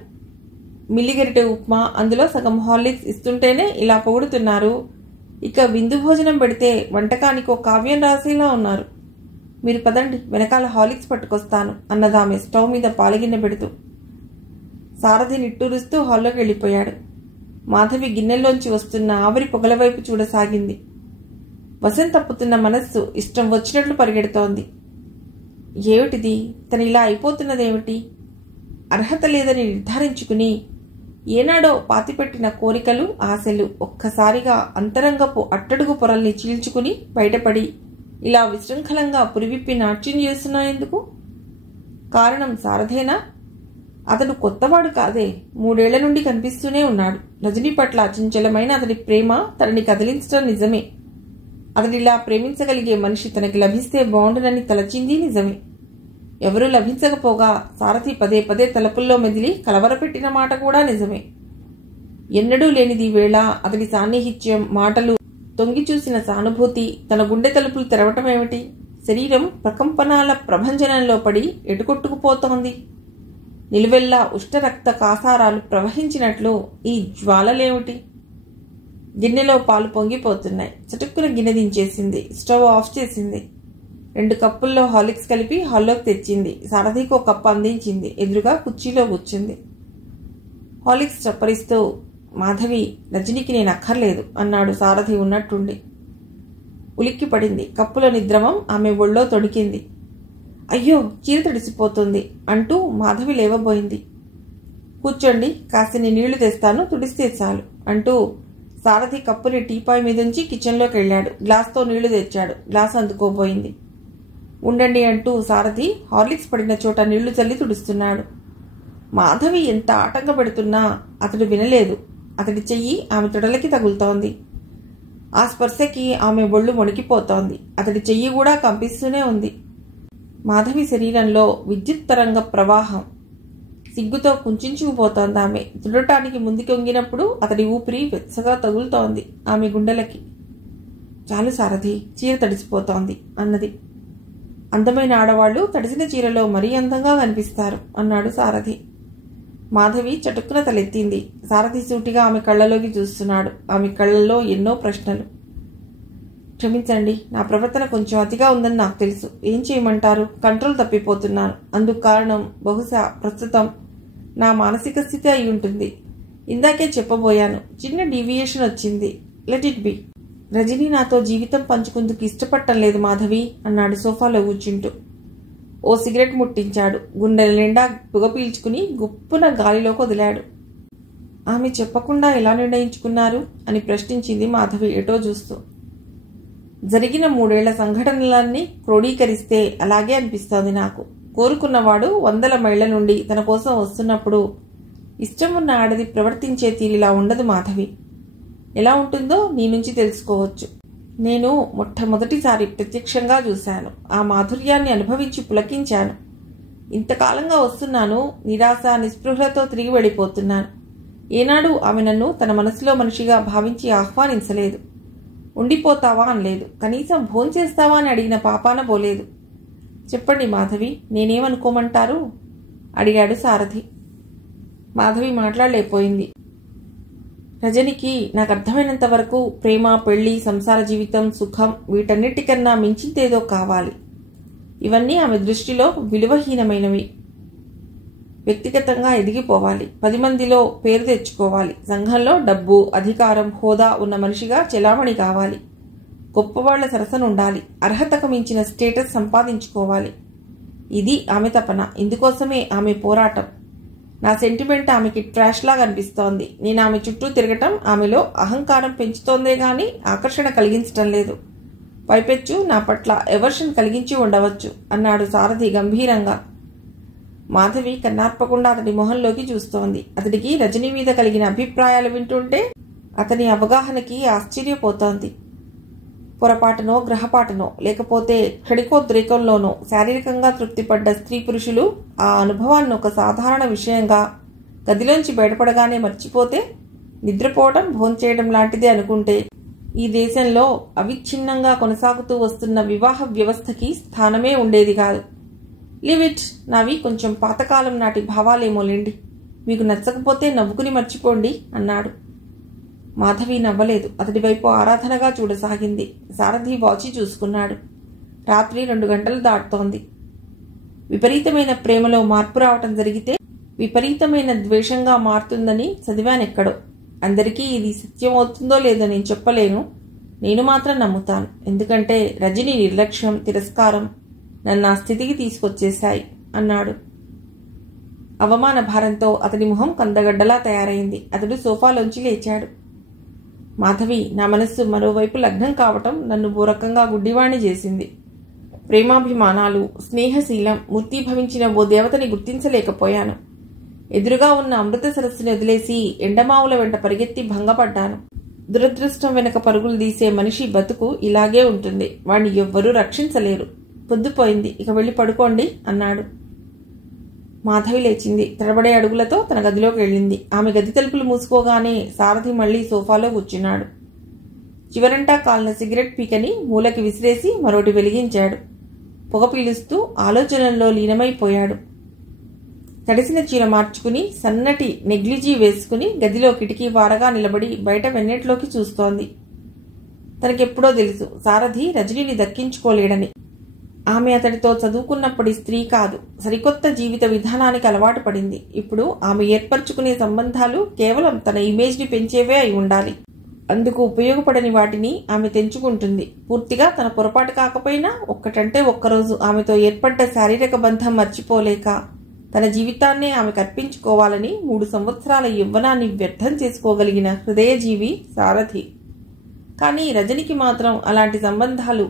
మిల్లిగరిటె ఉప్మా, అందులో సగం హార్లిక్స్ ఇస్తుంటేనే ఇలా పొగుడుతున్నారు. ఇక విందు భోజనం పెడితే వంటకానికి ఒక కావ్యం రాసేలా ఉన్నారు. మీరు పదండి, వెనకాల హార్లిక్స్ పట్టుకొస్తాను అన్నదామె స్టవ్ మీద పాలగిన్నె పెడుతూ. సారథి నిట్టూరుస్తూ హాల్లోకి వెళ్ళిపోయాడు. మాధవి గిన్నెల్లోంచి వస్తున్న ఆవిరి పొగల వైపు చూడసాగింది. వశం తప్పుతున్న మనస్సు ఇష్టం వచ్చినట్లు పరిగెడుతోంది. ఏమిటిది? తను ఇలా అయిపోతున్నదేమిటి? అర్హత లేదని నిర్ధారించుకుని ఏనాడో పాతిపెట్టిన కోరికలు, ఆశలు ఒక్కసారిగా అంతరంగపు అట్టడుగు పొరల్ని చీల్చుకుని బయటపడి ఇలా విశృంఖలంగా పురివిప్పి నాట్యం చేస్తున్నాయెందుకు? కారణం సారథేనా? అతడు కొత్తవాడు కాదే, 3 ఏళ్ల నుండి కనిపిస్తూనే ఉన్నాడు. రజనీ పట్ల అచంచలమైన అతడి ప్రేమ తనని కదిలించడం నిజమే. అతడిలా ప్రేమించగలిగే మనిషి తనకి లభిస్తే బాగుండునని తలచింది నిజమే. ఎవరూ లభించకపోగా సారథి పదే పదే తలుపుల్లో మెదిలి కలవరపెట్టిన మాట కూడా నిజమే. ఎన్నడూ లేనిది వేళ అతడి సాన్నిహిత్యం, మాటలు, తొంగి చూసిన సానుభూతి తన గుండె తలుపులు తెరవటమేమిటి? శరీరం ప్రకంపనాల ప్రభంజనంలో పడి ఎటుకొట్టుకుపోతోంది. నిలువెల్లా ఉష్ణరక్త కాసారాలు ప్రవహించినట్లు ఈ జ్వాలలేమిటి? గిన్నెలో పాలు పొంగిపోతున్నాయి. చటుక్కున గిన్నె దించేసింది. స్టవ్ ఆఫ్ చేసింది. 2 కప్పుల్లో హార్లిక్స్ కలిపి హాల్లోకి తెచ్చింది. సారథికి 1 కప్పు అందించింది. ఎదురుగా కుర్చీలో కూర్చుంది. హార్లిక్స్ చప్పరిస్తూ, మాధవి, రజనీకి నేను అక్కర్లేదు అన్నాడు సారథి ఉన్నట్టుండి. ఉలిక్కి పడింది. కప్పులోని ద్రవం ఆమె ఒళ్ళో తొడికింది. అయ్యో, చీర తడిసిపోతుంది అంటూ మాధవి లేవబోయింది. కూర్చోండి, కాసిని నీళ్లు తెస్తాను, తుడిస్తే చాలు అంటూ సారథి కప్పుని టీపాయ్ మీదుంచి కిచెన్లోకి వెళ్ళాడు. గ్లాస్తో నీళ్లు తెచ్చాడు. గ్లాస్ అందుకోబోయింది. ఉండండి అంటూ సారథి హార్లిక్స్ పడిన చోట నీళ్లు చల్లి తుడుస్తున్నాడు. మాధవి ఎంత ఆటంక పెడుతున్నా అతడు వినలేదు. అతడి చెయ్యి ఆమె తొడలకి తగులుతోంది. ఆ స్పర్శకి ఆమె ఒళ్ళు వణికిపోతోంది. అతడి చెయ్యి కూడా కంపిస్తూనే ఉంది. మాధవి శరీరంలో విద్యుత్ తరంగ ప్రవాహం. సిగ్గుతో కుంచుకుపోతోంది ఆమె. తుడటానికి ముందుకు వంగినప్పుడు అతడి ఊపిరి వెచ్చగా తగులుతోంది ఆమె గుండెలకి. చాలు సారథి, చీర తడిసిపోతోంది అన్నది. అందమైన ఆడవాళ్లు తడిసిన చీరలో మరీ అందంగా కనిపిస్తారు అన్నాడు సారథి. మాధవి చటుక్కున తలెత్తింది. సారథి సూటిగా ఆమె కళ్ళలోకి చూస్తున్నాడు. ఆమె కళ్ళల్లో ఎన్నో ప్రశ్నలు. క్షమించండి, నా ప్రవర్తన కొంచెం అతిగా ఉందని నాకు తెలుసు. ఏం చేయమంటారు? కంట్రోల్ తప్పిపోతున్నాను. అందుకు కారణం బహుశా ప్రస్తుతం నా మానసిక స్థితి అయి ఉంటుంది. ఇందాకే చెప్పబోయాను, చిన్న డీవియేషన్ వచ్చింది. Let it be. రజనీ నాతో జీవితం పంచుకుందుకు ఇష్టపడటం లేదు మాధవి అన్నాడు సోఫాలో కూర్చుంటూ. ఓ సిగరెట్ ముట్టించాడు. గుండెల నిండా పొగ పీల్చుకుని గుప్పున గాలిలోకి వదిలాడు. ఆమె చెప్పకుండా ఎలా నిర్ణయించుకున్నారు అని ప్రశ్నించింది మాధవి ఎటో చూస్తూ. జరిగిన 3 ఏళ్ల సంఘటనలన్నీ క్రోడీకరిస్తే అలాగే అనిపిస్తోంది నాకు. కోరుకున్నవాడు 100 మైళ్ల నుండి తన కోసం వస్తున్నప్పుడు ఇష్టం ఉన్న ఆడది ప్రవర్తించే తీరిలా ఉండదు మాధవి. ఎలా ఉంటుందో నీ నుంచి తెలుసుకోవచ్చు. నేను మొట్టమొదటిసారి ప్రత్యక్షంగా చూశాను. ఆ మాధుర్యాన్ని అనుభవించి పులకించాను. ఇంతకాలంగా వస్తున్నాను, నిరాశ నిస్పృహలతో తిరిగి వెళ్ళిపోతున్నాను. ఏనాడు ఆమె నన్ను తన మనసులో మనిషిగా భావించి ఆహ్వానించలేదు. ఉండిపోతావా అనలేదు. కనీసం భోంచేస్తావా అని అడిగిన పాపాన పోలేదు. చెప్పండి మాధవి, నేనేమనుకోమంటారు అడిగాడు సారథి. మాధవి మాట్లాడలేకపోయింది. రజనికి నాకు అర్థమైనంత వరకు ప్రేమ, పెళ్లి, సంసార జీవితం, సుఖం వీటన్నిటికన్నా మించిందేదో కావాలి. ఇవన్నీ ఆమె దృష్టిలో విలువహీనమైనవి. వ్యక్తిగతంగా ఎదిగిపోవాలి, 10 మందిలో పేరు తెచ్చుకోవాలి, సంఘంలో డబ్బు, అధికారం, హోదా ఉన్న మనిషిగా చెలామణి కావాలి, గొప్పవాళ్ల సరసనుండాలి, అర్హతకు మించిన స్టేటస్ సంపాదించుకోవాలి. ఇది ఆమె తపన. ఇందుకోసమే ఆమె పోరాటం. నా సెంటిమెంట్ ఆమెకి ట్రాష్ లాగా అనిపిస్తోంది. నేను ఆమె చుట్టూ తిరగటం ఆమెలో అహంకారం పెంచుతోందే గాని ఆకర్షణ కలిగించటం లేదు. పైపెచ్చు నా పట్ల ఎవర్షన్ కలిగించి ఉండవచ్చు అన్నాడు సారథి గంభీరంగా. మాధవి కన్నార్పకుండా అతడి మొహంలోకి చూస్తోంది. అతడికి రజని మీద కలిగిన అభిప్రాయాలు వింటుంటే అతని అవగాహనకి ఆశ్చర్యపోతోంది. పొరపాటునో, గ్రహపాటునో, లేకపోతే క్షణికోద్రేకంలోనో శారీరకంగా తృప్తిపడ్డ స్త్రీ పురుషులు ఆ అనుభవాన్ని ఒక సాధారణ విషయంగా గదిలోంచి బయటపడగానే మర్చిపోతే నిద్రపోవడం, భోంచేయడం లాంటిదే అనుకుంటే ఈ దేశంలో అవిచ్ఛిన్నంగా కొనసాగుతూ వస్తున్న వివాహ వ్యవస్థకి స్థానమే ఉండేది కాదు. Live it. నావి కొంచెం పాతకాలం నాటి భావాలేమోలేండి. మీకు నచ్చకపోతే నవ్వుకుని మర్చిపోండి అన్నాడు. మాధవి నవ్వలేదు. అతడి వైపు ఆరాధనగా చూడసాగింది. సారథి వాచి చూసుకున్నాడు. రాత్రి 2 గంటలు దాటుతోంది. విపరీతమైన ప్రేమలో మార్పు రావటం జరిగితే విపరీతమైన ద్వేషంగా మారుతుందని చదివానెక్కడో. అందరికీ ఇది సత్యమవుతుందో లేదో నేను చెప్పలేను. నేను మాత్రం నమ్ముతాను. ఎందుకంటే రజని నిర్లక్ష్యం, తిరస్కారం నన్ను ఆ స్థితికి తీసుకొచ్చేశాయి అన్నాడు. అవమాన భారంతో అతడి మొహం కందగడ్డలా తయారైంది. అతడు సోఫాలోంచి లేచాడు. మాధవి, నా మనస్సు మరోవైపు లగ్నం కావటం నన్ను ఓ రకంగా గుడ్డివాణ్ణి చేసింది. ప్రేమాభిమానాలు, స్నేహశీలం మూర్తీభవించిన ఓ దేవతని గుర్తించలేకపోయాను. ఎదురుగా ఉన్న అమృత సరస్సుని వదిలేసి ఎండమావుల వెంట పరిగెత్తి భంగపడ్డాను. దురదృష్టం వెనక పరుగులు తీసే మనిషి బతుకు ఇలాగే ఉంటుంది. వాణ్ణి ఎవ్వరూ రక్షించలేరు. పొద్దుపోయింది, ఇక వెళ్ళి పడుకోండి అన్నాడు. మాధవి లేచింది. తడబడే అడుగులతో తన గదిలోకి వెళ్ళింది. ఆమె గది తలుపులు మూసుకోగానే సారథి మళ్లీ సోఫాలో కూర్చున్నాడు. చివరంటా కాలిన సిగరెట్ పీకని మూలకి విసిరేసి మరోటి వెలిగించాడు. పొగ పీలుస్తూ ఆలోచనల్లో లీనమైపోయాడు. తడిసిన చీర మార్చుకుని సన్నటి నెగ్లిజీ వేసుకుని గదిలో కిటికీ వారగా నిలబడి బయట వెన్నెట్లోకి చూస్తోంది. తనకెప్పుడో తెలుసు సారథి రజనిని దక్కించుకోలేడని. ఆమె అతడితో చదువుకున్నప్పటి స్త్రీ కాదు, సరికొత్త జీవిత విధానానికి అలవాటు పడింది. ఇప్పుడు ఆమె ఏర్పరచుకునే సంబంధాలు కేవలం తన ఇమేజ్ని పెంచేవే అయి ఉండాలి. అందుకు ఉపయోగపడని వాటిని ఆమె తెంచుకుంటుంది. పూర్తిగా తన పొరపాటు కాకపోయినా ఒక్కటంటే ఒక్కరోజు ఆమెతో ఏర్పడ్డ శారీరక బంధం మర్చిపోలేక తన జీవితాన్నే ఆమె కర్పించుకోవాలని 3 సంవత్సరాల యవ్వనాన్ని వ్యర్థం చేసుకోగలిగిన హృదయజీవి సారథి. కానీ రజనికి మాత్రం అలాంటి సంబంధాలు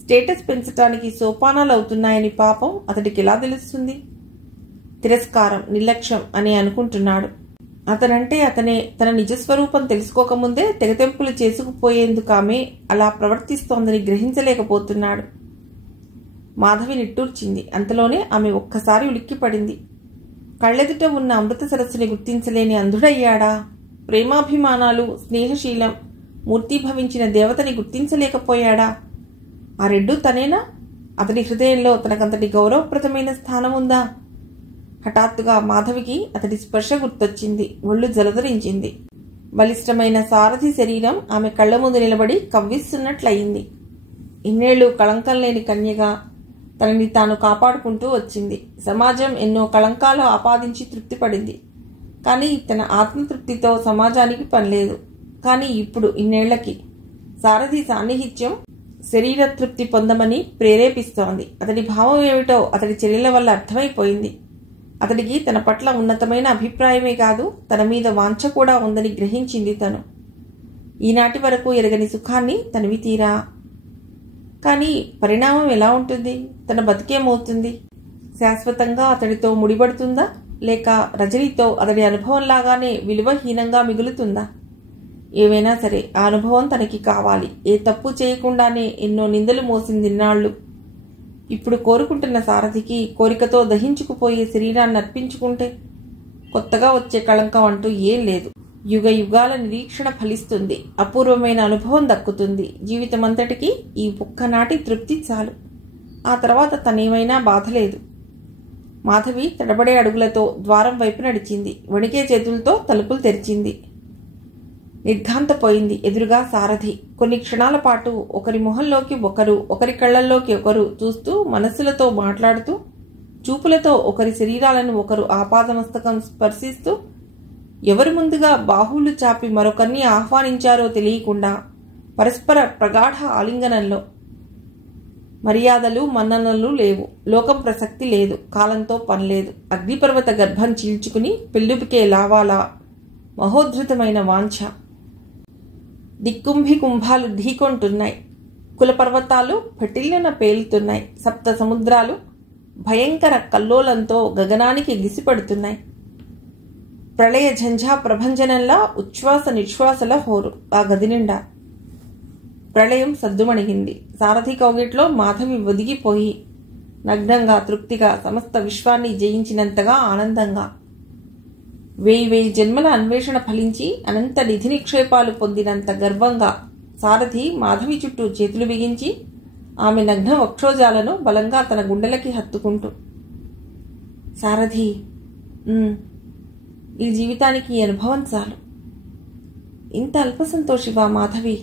స్టేటస్ పెంచటానికి సోపానాలు అవుతున్నాయని పాపం అతడికి ఎలా తెలుస్తుంది? తిరస్కారం, నిర్లక్ష్యం అని అనుకుంటున్నాడు. అతనంటే అతనే తన నిజస్వరూపం తెలుసుకోకముందే తెగతెంపులు చేసుకుపోయేందుకు ఆమె అలా ప్రవర్తిస్తోందని గ్రహించలేకపోతున్నాడు. మాధవి నిట్టూర్చింది. అంతలోనే ఆమె ఒక్కసారి ఉలిక్కిపడింది. కళ్ళెదుట ఉన్న అమృత సరస్సుని గుర్తించలేని అంధుడయ్యాడా? ప్రేమాభిమానాలు, స్నేహశీలం మూర్తీభవించిన దేవతని గుర్తించలేకపోయాడా? ఆ రెండూ తనేనా? అతడి హృదయంలో తనకంతటి గౌరవప్రదమైన స్థానం ఉందా? హఠాత్తుగా మాధవికి అతడి స్పర్శ గుర్తొచ్చింది. ఒళ్ళు జలధరించింది. బలిష్టమైన సారథి శరీరం ఆమె కళ్ల ముందు నిలబడి కవ్విస్తున్నట్లయింది. ఇన్నేళ్లు కళంకం లేని కన్యగా తనని తాను కాపాడుకుంటూ వచ్చింది. సమాజం ఎన్నో కళంకాలు ఆపాదించి తృప్తిపడింది. కానీ తన ఆత్మతృప్తితో సమాజానికి పనిలేదు. కానీ ఇప్పుడు ఇన్నేళ్లకి సారథి సాన్నిహిత్యం శరీర తృప్తి పొందమని ప్రేరేపిస్తోంది. అతడి భావం ఏమిటో అతడి చర్యల వల్ల అర్థమైపోయింది. అతడికి తన పట్ల ఉన్నతమైన అభిప్రాయమే కాదు, తన మీద వాంఛ కూడా ఉందని గ్రహించింది తను. ఈనాటి వరకు ఎరగని సుఖాన్ని తనివి తీరా. కానీ పరిణామం ఎలా ఉంటుంది? తన బతికేమవుతుంది? శాశ్వతంగా అతడితో ముడిపడుతుందా? లేక రజనీతో అతడి అనుభవంలాగానే విలువహీనంగా మిగులుతుందా? ఏవైనా సరే ఆ అనుభవం తనకి కావాలి. ఏ తప్పు చేయకుండానే ఎన్నో నిందలు మోసిందిన్నాళ్లు. ఇప్పుడు కోరుకుంటున్న సారథికి కోరికతో దహించుకుపోయే శరీరాన్ని అర్పించుకుంటే కొత్తగా వచ్చే కళంకం అంటూ ఏం లేదు. యుగ యుగాల నిరీక్షణ ఫలిస్తుంది. అపూర్వమైన అనుభవం దక్కుతుంది. జీవితమంతటికి ఈ ఒక్కనాటి తృప్తి చాలు. ఆ తర్వాత తనేమైనా బాధలేదు. మాధవి తడబడే అడుగులతో ద్వారం వైపు నడిచింది. వణికే చేతులతో తలుపులు తెరిచింది. నిర్ఘాంతపోయింది. ఎదురుగా సారథి. కొన్ని క్షణాల పాటు ఒకరి మొహంలోకి ఒకరు, ఒకరి కళ్లల్లోకి ఒకరు చూస్తూ, మనస్సులతో మాట్లాడుతూ, చూపులతో ఒకరి శరీరాలను ఒకరు ఆపాదమస్తకం స్పర్శిస్తూ, ఎవరు ముందుగా బాహువులు చాపి మరొకరిని ఆహ్వానించారో తెలియకుండా పరస్పర ప్రగాఢ ఆలింగనంలో. మర్యాదలు మన్ననలు లేవు. లోకం ప్రసక్తి లేదు. కాలంతో పనిలేదు. అగ్నిపర్వత గర్భం చీల్చుకుని పెళ్ళుపికే లావాలా మహోద్ధృతమైన వాంఛ. దిక్కుంభి కుంభాలు ఢీకొంటున్నాయి. కులపర్వతాలు పటిల్లన పేలుతున్నాయి. సప్త సముద్రాలు భయంకర కల్లోలంతో గగనానికి గిసిపడుతున్నాయి. ప్రళయ ఝంఝా ప్రభంజనంలా ఉచ్ఛ్వాస నిశ్వాసల హోరు ఆ గది నిండా. ప్రళయం సద్దుమణిగింది. సారథి కౌగిట్లో మాధవి ఒదిగిపోయి నగ్నంగా, తృప్తిగా, సమస్త విశ్వాన్ని జయించినంతగా ఆనందంగా. 1000 జన్మల అన్వేషణ ఫలించి అనంత నిధి నిక్షేపాలు పొందినంత గర్వంగా సారథి మాధవి చుట్టూ చేతులు బిగించి ఆమె నగ్న వక్షోజాలను బలంగా తన గుండెలకి హత్తుకుంటూ, సారథి, ఈ జీవితానికి ఈ అనుభవం చాలు. ఇంత అల్ప సంతోషివా మాధవి?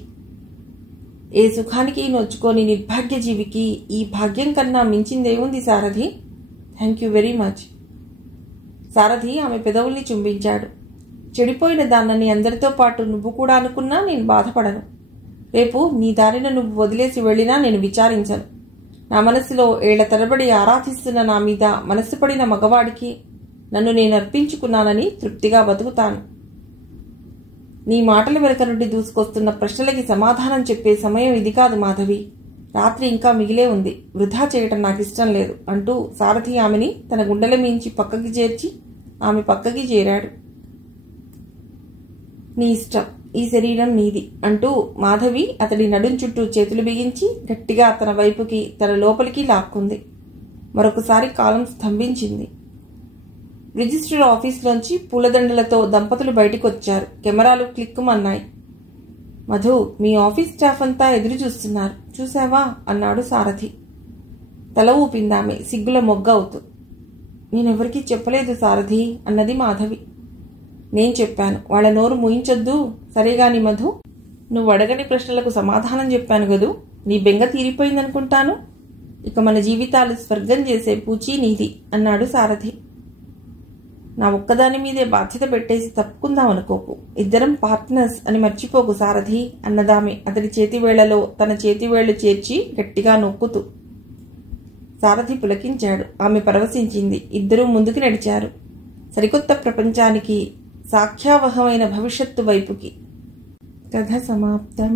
ఏ సుఖానికి నొచ్చుకోని నిర్భాగ్య జీవికి ఈ భాగ్యం కన్నా మించిందేముంది Sarathi? Thank you very much. Sarathi ఆమె పెదవుల్ని చుంబించాడు. చెడిపోయిన దాన్నని అందరితో పాటు నువ్వు కూడా అనుకున్నా నేను బాధపడను. రేపు నీ దారిన నువ్వు వదిలేసి వెళ్ళినా నేను విచారించను. నా మనసులో ఏళ్ల తరబడి ఆరాధిస్తున్న నా మీద మనసు పడిన మగవాడికి నన్ను నేను అర్పించుకున్నానని తృప్తిగా బతుకుతాను. నీ మాటల వెనుక నుండి దూసుకొస్తున్న ప్రశ్నలకి సమాధానం చెప్పే సమయం ఇది కాదు మాధవి. రాత్రి ఇంకా మిగిలే ఉంది. వృధా చేయటం నాకు ఇష్టం లేదు అంటూ సారథి ఆమెని తన గుండెల మించి పక్కకి చేర్చి ఆమె పక్కకి చేరాడు. నీ ఇష్టం, ఈ శరీరం నీది అంటూ మాధవి అతడి నడుం చుట్టూ చేతులు బిగించి గట్టిగా తన వైపుకి, తన లోపలికి లాక్కుంది. మరొకసారి కాలం స్తంభించింది. రిజిస్టర్ ఆఫీస్లోంచి పూలదండలతో దంపతులు బయటికి వచ్చారు. కెమెరాలు క్లిక్కుమన్నాయి. మధు, మీ ఆఫీస్ స్టాఫ్ అంతా ఎదురు చూస్తున్నారు, చూసావా అన్నాడు సారథి. తల ఊపిందామె సిగ్గుల మొగ్గ అవుతూ. నేనెవరికీ చెప్పలేదు సారథి అన్నది మాధవి. నేను చెప్పాను, వాళ్ళ నోరు మూయించొద్దు. సరేగాని మధు, నువ్వు అడగని ప్రశ్నలకు సమాధానం చెప్పాను గదు. నీ బెంగ తీరిపోయిందనుకుంటాను. ఇక మన జీవితాలు స్వర్గం చేసే పూచీ నీది అన్నాడు సారథి. నా ఒక్కదాని మీదే బాధ్యత పెట్టేసి తప్పుకుందాం అనుకోకు. ఇద్దరం పార్ట్నర్స్ అని మర్చిపోకు సారథి అన్నదామె అతడి చేతివేళ్లలో తన చేతివేళ్లు చేర్చి గట్టిగా నొక్కుతూ. సారథి పులకించాడు. ఆమె పరవశించింది. ఇద్దరూ ముందుకు నడిచారు. సరికొత్త ప్రపంచానికి, సాఖ్యావహమైన భవిష్యత్తు వైపుకి. కథ సమాప్తం.